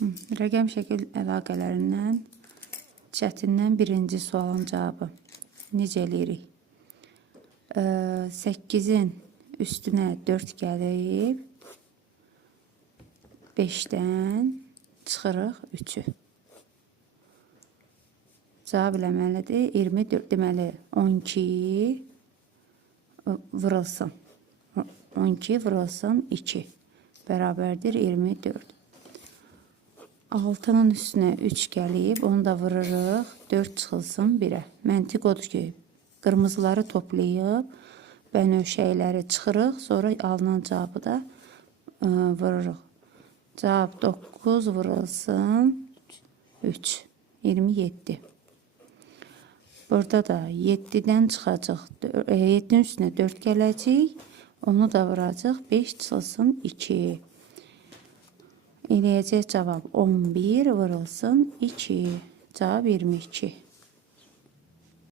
Rəqəm şəkil əlaqələrindən çətindən birinci sualın cavabı. Necə eləyirik? 8-in üstünə 4 gəlib, 5-dən çıxırıq 3-ü. Cavab eləməlidir. 24 deməli 12 vurulsun. 12 vurulsun 2 bərabərdir 24. 6-nın üstünə 3 gəlib, onu da vururuq. 4 çıxılsın 1-ə. Məntiq odur ki, qırmızıları toplayıb, bənövşəkləri çıxırıq, sonra alınan cavabı da vururuq. Cavab 9 vurulsun 3, 27. Burada da 7-dən çıxacaq, 7-nin üstünə 4 gələcək, onu da vuracaq, 5 çıxılsın 2. Eləyəcək cavab 11 vurulsun 2. Cavab 22.